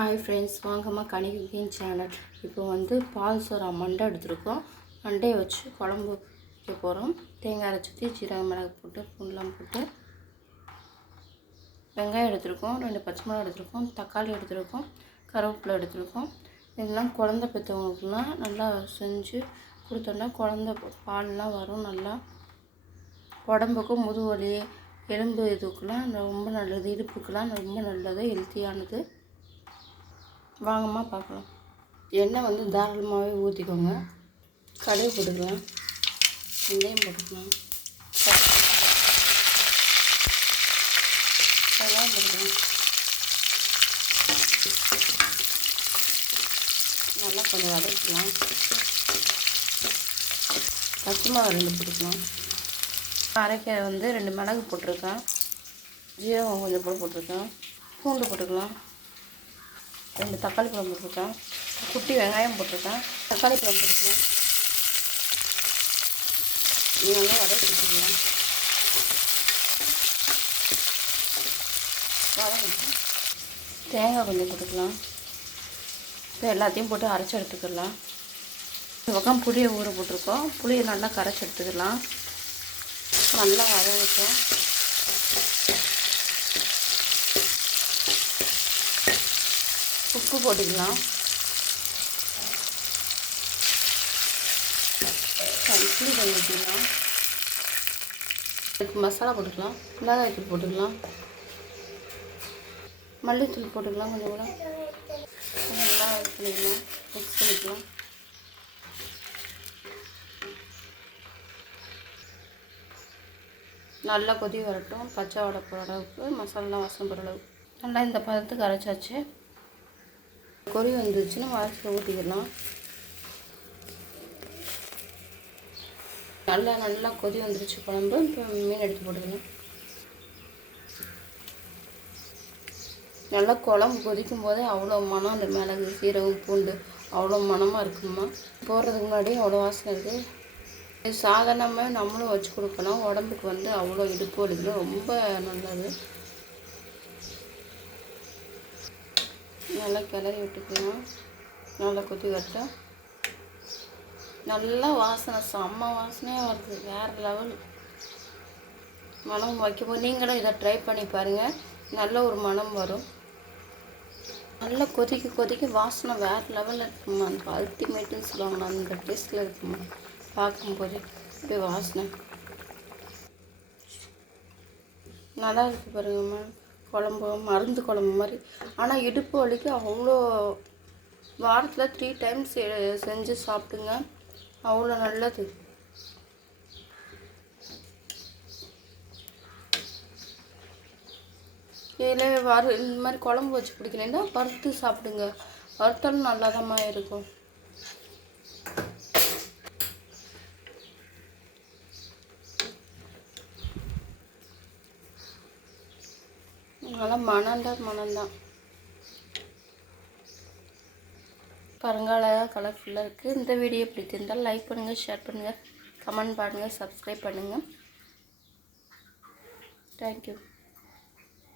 Hi friends வாங்கம்மா கனிகின் channel இப்போ வந்து பால் சோறா மண்டை எடுத்துருக்கோம். மண்டையை வச்சு குழம்பு வைக்க போகிறோம் தேங்காய் அரைச்சி சீரகம் மிளகு போட்டு பூண்டெலாம் போட்டு வெங்காயம் எடுத்திருக்கோம். ரெண்டு பச்சை மிளகா எடுத்திருக்கோம். தக்காளி எடுத்திருக்கோம். கருவேப்பிலை எடுத்திருக்கோம். இதெல்லாம் குழந்த பெற்றவங்களுக்குலாம் நல்லா செஞ்சு கொடுத்தோன்னா குழந்த பால்லாம் வரும். நல்லா உடம்புக்கும் முதுவலி எலும்பு இதுக்கெலாம் ரொம்ப நல்லது இடுப்புக்கெலாம் ரொம்ப நல்லது ஹெல்த்தியானது வாங்கம்மா பார்க்கலாம். எண்ணெய் வந்து தாராளமாகவே ஊற்றிக்கோங்க. கடுகு போட்டுக்கலாம். வெந்தயம் போட்டுக்கலாம். வெங்காயம் போட்டுக்கலாம். நல்லா கொஞ்சம் வதக்கலாம் பச்சை மிளகா ரெண்டு போட்டுக்கலாம். அரைக்க வந்து ரெண்டு மிளகு போட்டிருக்கேன். ஜீரகம் கொஞ்சம் போட்டு போட்டிருக்கேன். பூண்டு போட்டுக்கலாம். ரெண்டு தக்காளி பழம் போட்டிருக்கேன். குட்டி வெங்காயம் போட்டிருக்கேன். தக்காளி பழம் போட்டிருக்கேன். நல்லா வதக்கி வச்சுக்கலாம் வதக்கிட்டு தேங்காய் கொஞ்சம் போட்டுக்கலாம். இப்போ எல்லாத்தையும் போட்டு அரைச்சி எடுத்துக்கலாம். இந்த பக்கம் புளியை ஊற போட்டிருக்கோம். புளியை நல்லா கரைச்சி எடுத்துக்கலாம். நல்லா வதக்கிட்டோம் உப்பு போட்டுக்கலாம். இட்லி பண்ணிக்கலாம். அதுக்கு மசாலா போட்டுக்கலாம். மிளகாய்த்தூள் போட்டுக்கலாம். மல்லித்தூள் போட்டுக்கலாம் கொஞ்சம் கூட. நல்லா இது பண்ணிக்கலாம். மிக்ஸ் பண்ணிக்கலாம். நல்லா கொதி வரட்டும். பச்சை வடை போகிற அளவுக்கு மசாலா வாசம் போகிற அளவுக்கு. நல்லா இந்த பதத்துக்கு அரைச்சாச்சு. கொதி வந்துச்சுன்னா வாசலில் ஊற்றிக்கலாம் நல்லா நல்லா கொதி வந்துருச்சு குழம்பு. இப்போ மீன் எடுத்து போட்டுக்கலாம் நல்லா குழம்பு கொதிக்கும் போதே அவ்வளோ மனம் அந்த மிளகு சீரகம் பூண்டு அவ்வளோ மனமாக இருக்குமா போடுறதுக்கு முன்னாடி அவ்வளோ வாசனை இருக்குது இது சாதாரணமாக நம்மளும் வச்சு கொடுக்கலாம். உடம்புக்கு வந்து அவ்வளோ இடுப்பு வலிக்கு ரொம்ப நல்லது. நல்லா கிளறி விட்டுக்கலாம் நல்லா கொத்தி வரட்ட நல்லா வாசனை செம்ம வாசனையாக வருது. வேறு லெவல் மனம் வைக்கும்போது நீங்களும் இதை ட்ரை பண்ணி பாருங்கள் நல்ல ஒரு மனம் வரும். நல்லா கொதிக்க கொதிக்க வாசனை வேறு லெவலில் இருக்குமா? அந்த அல்டிமேட்டுன்னு சொல்லுவாங்க அந்த டேஸ்ட்டில் இருக்குமா? பார்க்கும்போது அப்படியே வாசனை. நல்லா இருக்குது பாருங்கம்மா குழம்பு மருந்து குழம்பு மாதிரி. ஆனால் இடுப்பு வலிக்கு அவ்வளோ வாரத்தில் த்ரீ டைம்ஸ் செஞ்சு சாப்பிடுங்க. அவ்வளோ நல்லது. இதில் வறு இந்த மாதிரி குழம்பு வச்சு பிடிக்கலன்னா வறுத்து சாப்பிடுங்க. வறுத்தாலும் நல்லா இருக்கும். நல்லா மணந்தான் மணந்தான் பரங்கால கலர்ஃபுல்லாக இருக்குது இந்த வீடியோ பிடித்திருந்தால் லைக் பண்ணுங்கள் ஷேர் பண்ணுங்கள் கமெண்ட் பண்ணுங்கள் சப்ஸ்கிரைப் பண்ணுங்கள் தேங்க்யூ